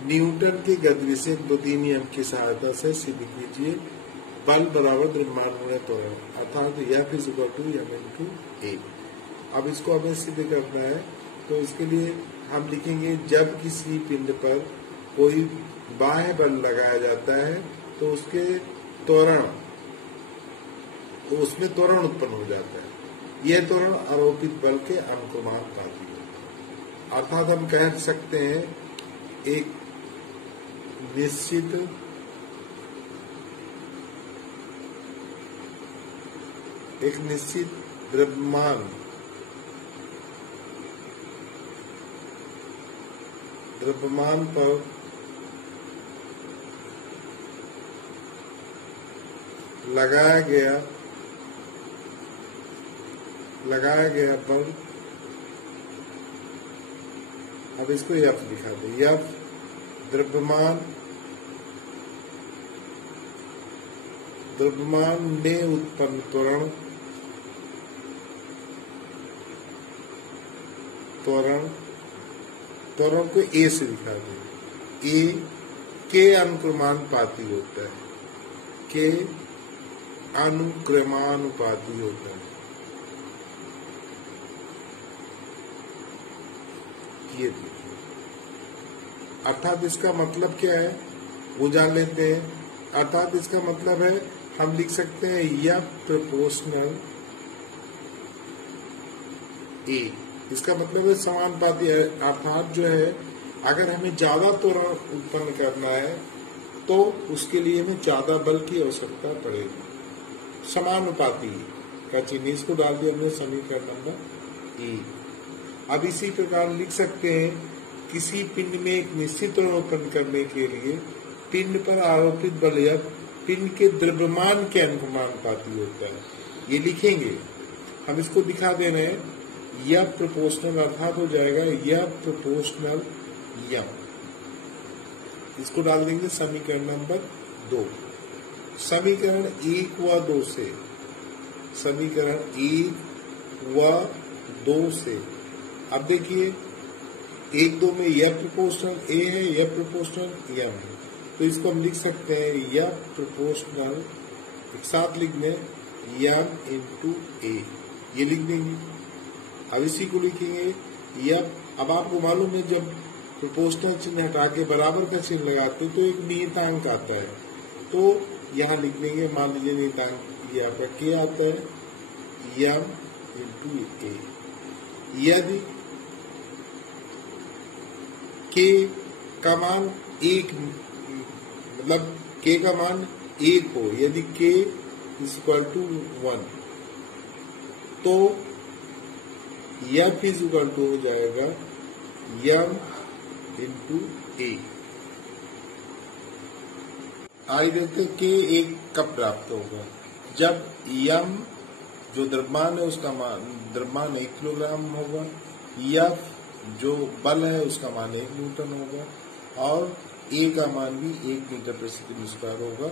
Newton के गतिविषयक द्वितीय नियम की सहायता से सिद्ध कीजिए बल बराबर द्रव्यमान गुणा त्वरण, अर्थात F is equal to m into a. अब इसको हमें सिद्ध करना है, तो इसके लिए हम लिखेंगे जब किसी पिंड पर कोई बाह्य बल लगाया जाता है तो उसके त्वरण, तो उसमें त्वरण उत्पन्न हो जाता है। यह त्वरण आरोपित बल के अनुक्रमानुपाती है। अर्थात हम कह सकते हैं एक निश्चित द्रव्यमान पर लगाया गया बल, अब इसको F लिखा दे, F द्रव्यमान में उत्पन्न त्वरण को A से दिखा दे। A के अनुक्रमानुपाती होता है, के अनुक्रमानुपाती होता है। ये अर्थात इसका मतलब क्या है वो जान लेते हैं। अर्थात इसका मतलब है हम लिख सकते हैं या प्रोपोर्शनल ए, इसका मतलब है समानुपाती है। अर्थात जो है अगर हमें ज्यादा त्वरण उत्पन्न करना है तो उसके लिए हमें ज्यादा बल की आवश्यकता पड़ेगी। समानुपाती का चिन्ह इसको डाल दिया हमने समीकरण नंबर ए। अब इसी प्रकार लिख सकते हैं किसी पिंड में एक निश्चित त्वरण उत्पन्न करने के लिए पिंड पर आरोपित बल या पिंड के द्रव्यमान के अनुक्रमानुपाती होता है। ये लिखेंगे, हम इसको दिखा दे रहे हैं, यह प्रोपोर्शनल, अर्थात हो जाएगा यह प्रोपोर्शनल यम। इसको डाल देंगे समीकरण नंबर 2। समीकरण 1 व 2 से, समीकरण 1 व 2 से अब देखिए 1-2 में यह प्रोपोर्शनल ए है, यह प्रोपोर्शनल यम है, तो इसको हम लिख सकते हैं यह प्रोपोर्शनल, एक साथ लिख दें यम इंटू ए, ये लिख देंगे। अब इसी को लिखेंगे यह। अब आपको मालूम है जब प्रोपोर्शनल चिन्ह हटा के बराबर का चिन्ह लगाते हैं तो एक नियतांक आता है, तो यहाँ लिख देंगे, मान लीजिए नियतांक ये आपका के आता है यम इंटू ए। यदि के का मान 1, मतलब के का मान 1 हो, यदि के इज इक्वल टू 1 तो F इज इक्वल टू हो जाएगा यम इंटू ए। आइए देखते हैं के 1 कब प्राप्त होगा, जब यम जो द्रव्यमान है उसका मान, द्रव्यमान 1 किलोग्राम होगा, F जो बल है उसका मान 1 न्यूटन होगा और ए का मान भी 1 मीटर प्रति सेकंड स्क्वायर होगा,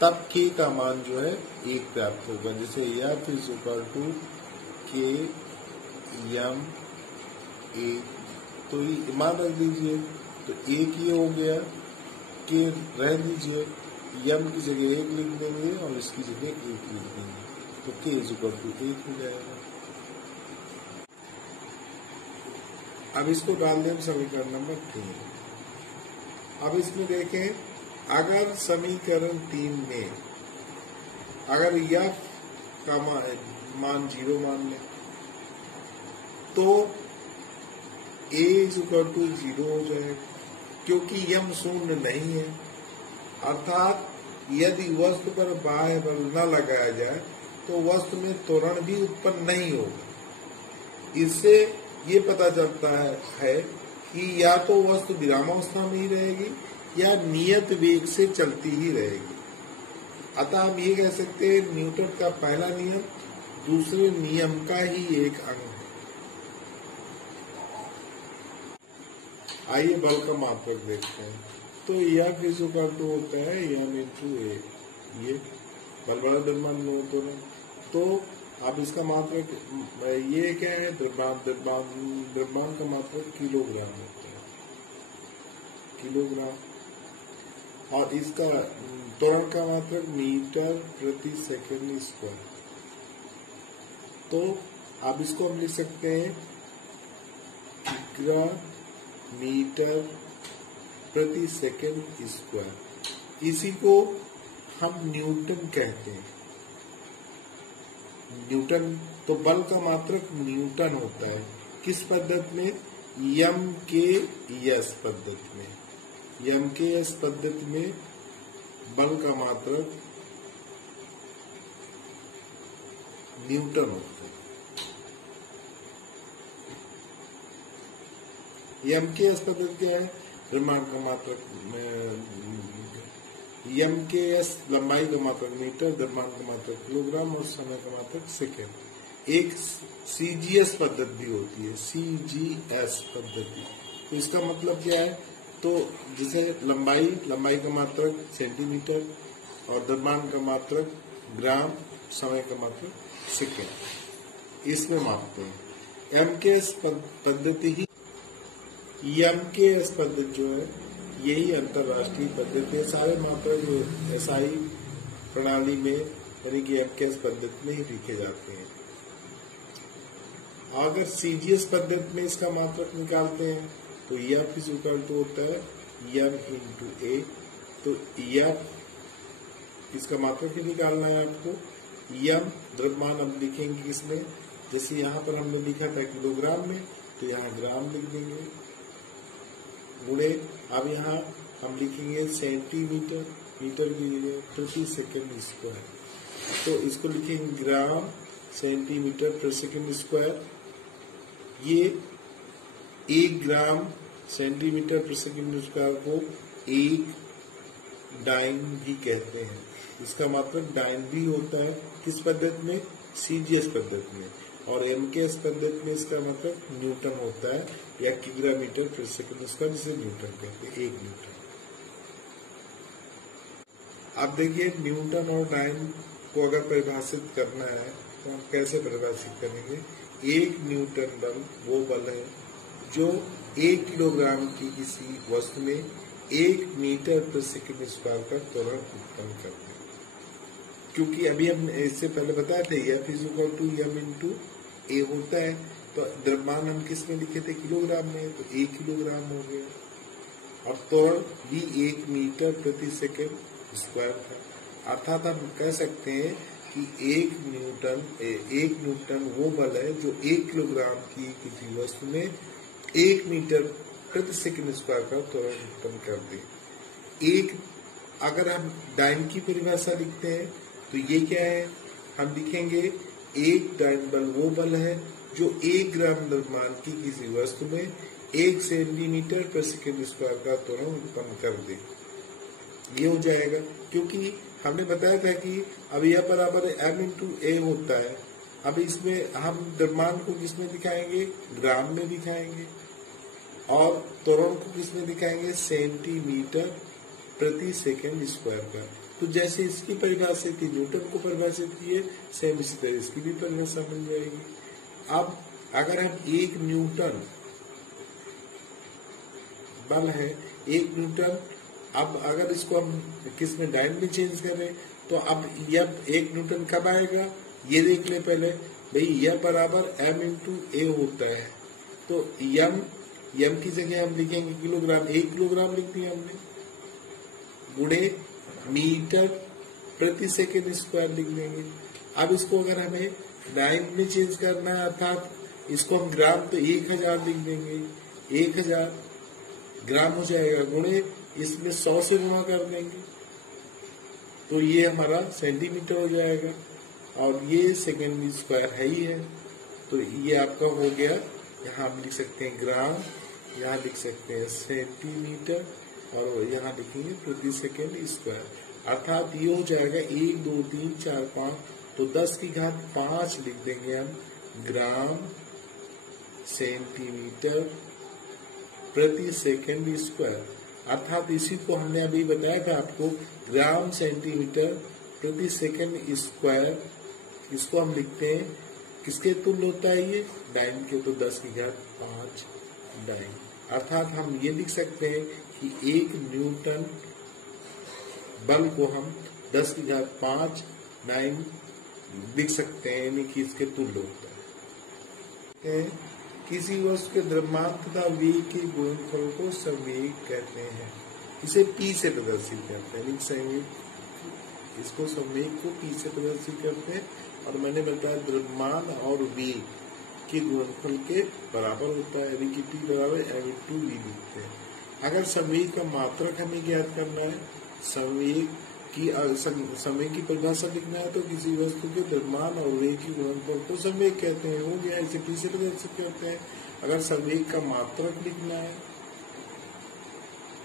तब के का मान जो है 1 प्राप्त होगा। जैसे F इज इक्वल टू के यम ए, तो ये मान रख दीजिए, तो 1 ये हो गया, के रह दीजिए, यम की जगह 1 लिख देंगे और इसकी जगह 1 लिख देंगे, तो के इज इक्वल टू 1 हो जाएगा। अब इसको डाल दें समीकरण नंबर 3। अब इसमें देखें, अगर समीकरण 3 में अगर F का मान 0 मान लें तो A इज इक्वल टू 0 हो जाएगा, क्योंकि यम शून्य नहीं है। अर्थात यदि वस्तु पर बाह्य बल न लगाया जाए तो वस्तु में त्वरण भी उत्पन्न नहीं होगा। इससे ये पता चलता है कि या तो वस्तु विरामावस्था में ही रहेगी या नियत वेग से चलती ही रहेगी। अतः हम ये कह सकते हैं न्यूटन का पहला नियम दूसरे नियम का ही एक अंग है। आइए बल का मात्रक देखते हैं। तो यह किस इक्वल टू होता है यम इंटू ए, ये बल बड़ा द्रव्यमान में होता है। तो अब इसका मात्रक ये क्या है, द्रव्यमान का मात्रक किलोग्राम होता है, किलोग्राम, और इसका त्वरण का मात्रक मीटर प्रति सेकंड स्क्वायर। तो अब इसको हम लिख सकते हैं किग्रा मीटर प्रति सेकंड स्क्वायर। इसी को हम न्यूटन कहते हैं। न्यूटन तो बल का मात्रक न्यूटन होता है। किस पद्धति में? MKS पद्धति में। MKS पद्धति में बल का मात्रक न्यूटन होता है। MKS पद्धति क्या है? द्रव्यमान का मात्रक MKS लंबाई का मात्रक मीटर, द्रव्यमान का मात्रक किलोग्राम और समय का मात्रक सेकेंड। एक CGS पद्धति भी होती है, CGS पद्धति। तो इसका मतलब क्या है? तो जैसे लंबाई का मात्रक सेंटीमीटर और द्रव्यमान का मात्रक ग्राम, समय का मात्रक सेकेंड, इसमें मापते हैं। MKS पद्धति ही MKS पद्धति जो है यही अंतरराष्ट्रीय पद्धति है। सारे मात्रक SI प्रणाली में यानी कि MKS पद्धति में ही लिखे जाते हैं। अगर CGS पद्धति में इसका मात्रक निकालते हैं तो F इज इक्वल टू होता है M इंटू A। तो F इसका मात्रक ही निकालना है आपको। M द्रव्यमान अब लिखेंगे किसमें? जैसे यहाँ पर हमने लिखा था किलोग्राम में, तो यहाँ ग्राम लिख देंगे, गुणे अब यहाँ हम लिखेंगे सेंटीमीटर, मीटर की जगह प्रति सेकंड स्क्वायर। तो इसको लिखेंगे ग्राम सेंटीमीटर प्रति सेकंड स्क्वायर। ये 1 ग्राम सेंटीमीटर प्रति सेकंड स्क्वायर को 1 डाइन भी कहते हैं। इसका मतलब डाइन भी होता है। किस पद्धति में? CGS पद्धति में। और MKS पद्धति में इसका मतलब न्यूटन होता है, या किग्रा मीटर प्रति सेकंड स्क्वायर, जिसे न्यूटन कहते हैं, 1 न्यूटन। अब देखिए न्यूटन और डाइन को अगर परिभाषित करना है तो हम कैसे परिभाषित करेंगे? 1 न्यूटन बल वो बल है जो 1 किलोग्राम की किसी वस्तु में 1 मीटर प्रति सेकंड स्क्वायर का त्वरण उत्पन्न करते हैं। क्योंकि अभी हम इससे पहले बताए थे F is equal to M into A होता है। तो द्रव्यमान हम किस में लिखे थे? किलोग्राम में, तो 1 किलोग्राम हो गया। और त्वरण भी 1 मीटर प्रति सेकंड स्क्वायर था। अर्थात हम कह सकते हैं कि 1 न्यूटन वो बल है जो 1 किलोग्राम की किसी वस्तु में 1 मीटर प्रति सेकंड स्क्वायर का त्वरण उत्पन्न कर दे। अगर हम डाइन की परिभाषा लिखते हैं तो ये क्या है? हम लिखेंगे 1 डाइन बल वो बल है जो 1 ग्राम द्रव्यमान की किसी वस्तु में 1 सेंटीमीटर प्रति सेकंड स्क्वायर का त्वरण उत्पन्न कर दे। ये हो जाएगा, क्योंकि हमने बताया था कि अब यह बराबर M इंटू A होता है। अब इसमें हम द्रव्यमान को किसमें दिखाएंगे? ग्राम में दिखाएंगे। और त्वरण को किसमें दिखाएंगे? सेंटीमीटर प्रति सेकंड स्क्वायर का। तो जैसे इसकी परिभाषा थी, न्यूटन को परिभाषित की है, सेम इसी तरह इसकी भी परिभाषा मिल जाएगी। अब अगर हम 1 न्यूटन बल है, 1 न्यूटन, अब अगर इसको हम किसमें डाइन में चेंज करें तो अब यह 1 न्यूटन कब आएगा? ये देख ले पहले भाई, यह बराबर M इंटू A होता है। तो M की जगह हम लिखेंगे किलोग्राम, 1 किलोग्राम लिख दिया हमने, गुणे मीटर प्रति सेकंड स्क्वायर लिख देंगे। अब इसको अगर हमें डाइन में चेंज करना है, अर्थात इसको हम ग्राम, तो 1000 लिख देंगे, 1000 ग्राम हो जाएगा, गुणे इसमें 100 से गुणा कर देंगे तो ये हमारा सेंटीमीटर हो जाएगा। और ये सेकंड स्क्वायर है ही है, तो ये आपका हो गया। यहाँ हम लिख सकते हैं ग्राम, यहाँ लिख सकते हैं सेंटीमीटर, और यहाँ लिखेंगे प्रति सेकंड स्क्वायर। अर्थात ये हो जाएगा 1 2 3 4 5, तो 10 की घात 5 लिख देंगे हम ग्राम सेंटीमीटर प्रति सेकंड स्क्वायर। अर्थात इसी को हमने अभी बताया था आपको, ग्राम सेंटीमीटर प्रति सेकंड स्क्वायर। इसको हम लिखते हैं किसके तुल्य होता है? ये डाइन के, तो 10 की घात 5 डाइन। अर्थात हम ये लिख सकते हैं कि 1 न्यूटन बल को हम 10⁵ 9 लिख सकते हैं, यानी कि इसके तुल्य होता है। किसी वस्तु के द्रव्यमान तथा वेग के गुणनफल को संवेग कहते हैं। इसे P से प्रदर्शित करते हैं, संवेग, इसको संवेग को P से प्रदर्शित करते हैं। और मैंने बताया द्रव्यमान और वेग के गुणनफल के बराबर होता है, यानी कि P बराबर m/v लिखते हैं। अगर संवेग का मात्रक हमें ज्ञात करना है, संवेग की परिभाषा लिखना है, तो किसी वस्तु के द्रव्यमान और वेग की गुणनफल को संवेग कहते हैं। हो गया, इसे P से प्रदर्शित करते हैं। अगर संवेग का मात्रक लिखना है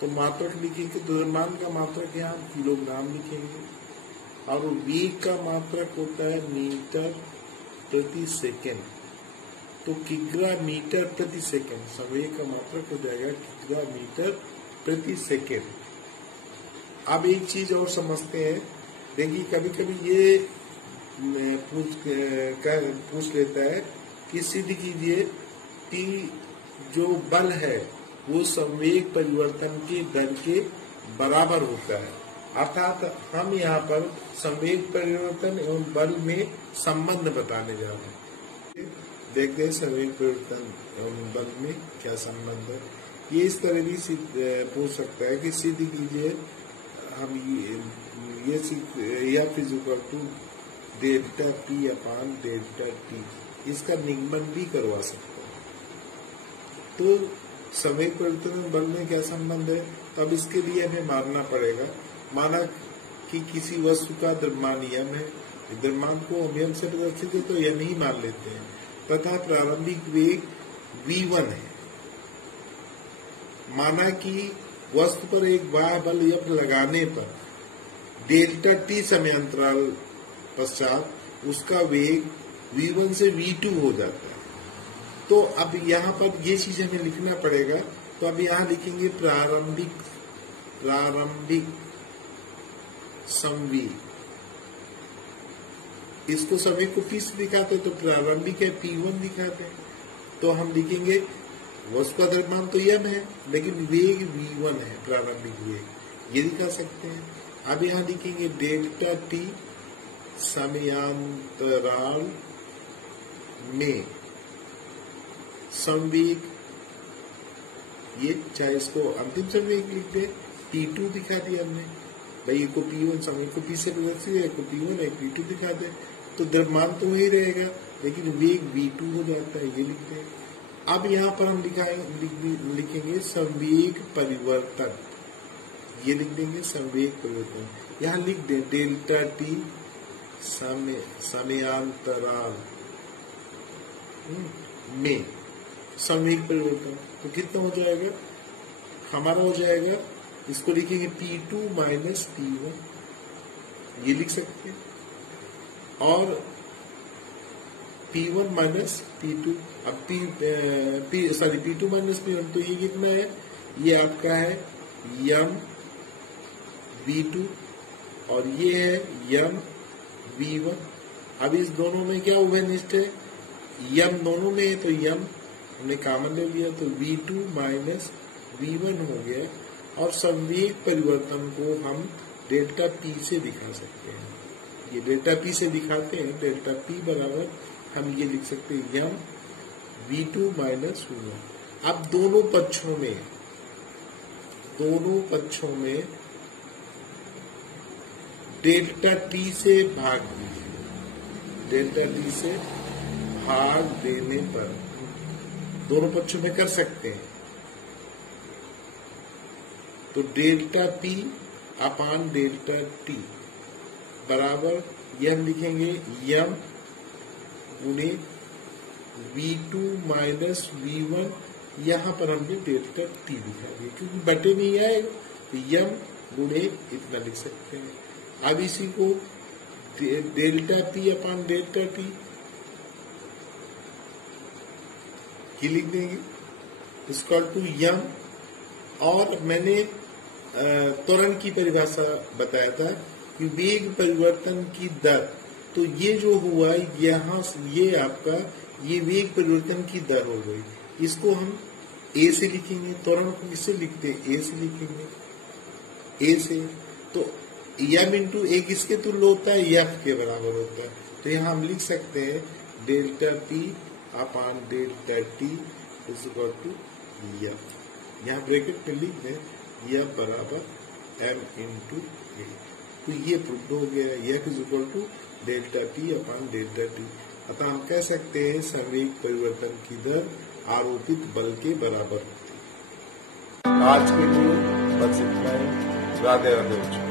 तो मात्रक लिखेंगे, द्रव्यमान का मात्रक यहाँ किलोग्राम लिखेंगे, और वेग का मात्रक होता है मीटर प्रति सेकेंड, तो किग्रा मीटर प्रति सेकेंड। संवेग का मात्रक हो जाएगा किग्रा मीटर प्रति सेकेंड। अब एक चीज और समझते हैं, देखिए कभी कभी ये पूछ लेता है कि सिद्ध कीजिए कि जो बल है वो संवेग परिवर्तन के दर के बराबर होता है। अर्थात हम यहाँ पर संवेग परिवर्तन एवं बल में संबंध बताने जा रहे हैं। देखते हैं संवेग परिवर्तन एवं बल में क्या संबंध है। ये इस तरह भी पूछ सकता है कि सिद्ध कीजिए हम ये F = डेल्टा P अपान डेल्टा T, इसका निगमन भी करवा सकते हैं। तो संवेग परिवर्तन बल में क्या संबंध है, तब इसके लिए हमें मानना पड़ेगा। माना कि किसी वस्तु का द्रव्यमान m है, द्रव्यमान को हम m से प्रदर्शित है तो m ही मान लेते हैं, तथा प्रारंभिक वेग v1 है। माना कि वस्तु पर एक बाह्य बल F लगाने पर डेल्टा T समय अंतराल पश्चात उसका वेग v1 से v2 हो जाता है। तो अब यहाँ पर ये चीज हमें लिखना पड़ेगा। तो अब यहाँ लिखेंगे प्रारंभिक संवेग, इसको संवेग को P से दिखाते हैं, तो प्रारंभिक है P1 दिखाते हैं। तो हम लिखेंगे वस्तु का द्रव्यमान तो m है, लेकिन वेग v1 है, प्रारंभिक वेग, ये दिखा सकते हैं। अब यहाँ लिखेंगे डेल्टा T समयांतराल में संवेग, ये चाहे इसको अंतिम संवेग लिख दे, P2 दिखा दिया हमने, भाई को P1 संवेग को P से प्रदर्शित है, को P1 है, P2 दिखा दे, तो द्रव्यमान तो वही रहेगा लेकिन वेग v2 हो जाता है, ये लिखते हैं। अब यहाँ पर हम लिखेंगे संवेग परिवर्तन, ये लिख देंगे संवेग परिवर्तन। यहाँ लिख दे डेल्टा T समयांतराल में संवेग परिवर्तन, तो कितना हो जाएगा हमारा, हो जाएगा, इसको लिखेंगे P2 माइनस P1, ये लिख सकते हैं, और P1 माइनस P2। अब P2 माइनस P1, तो ये कितना है, ये आपका है m v2 और ये है m v1। अब इस दोनों में क्या उभयनिष्ठ है, m दोनों में है, तो m हमने कॉमन ले लिया, तो v2 माइनस v1 हो गया। और संवेग परिवर्तन को हम डेल्टा P से दिखा सकते हैं, ये डेल्टा P से दिखाते हैं। डेल्टा P बराबर हम ये लिख सकते हैं m v2 माइनस v1। अब दोनों पक्षों में डेल्टा T से भाग दीजिए, डेल्टा T से भाग देने पर दोनों पक्षों में कर सकते हैं, तो डेल्टा P अपान डेल्टा T बराबर ये हम लिखेंगे m गुणे v2 माइनस v1। यहाँ पर हमने डेल्टा T दिखा दिया क्योंकि बटे नहीं आएगा, तो m गुणे इतना लिख सकते हैं। अब इसी को डेल्टा P अपान डेल्टा T ये लिख देंगे इक्वल टू m। और मैंने त्वरण की परिभाषा बताया था कि वेग परिवर्तन की दर, तो ये जो हुआ यहाँ ये आपका ये वेग परिवर्तन की दर हो गई, इसको हम ए से लिखेंगे, त्वरण को किससे लिखते हैं, ए से लिखेंगे, ए से। तो एम इंटू ए किसके तुल्य होता है, एफ के बराबर होता है। तो यहाँ हम लिख सकते हैं delta T upon delta T is equal to F. यहाँ ब्रैकेट में लिख दें एफ बराबर एम इंटू ए। तो ये प्रूव हो गया, F is equal to delta T upon delta T. अतः हम कह सकते हैं संवेग परिवर्तन की दर आरोपित बल के बराबर होती है। आज के लिए बस इतना ही। राधे राधे।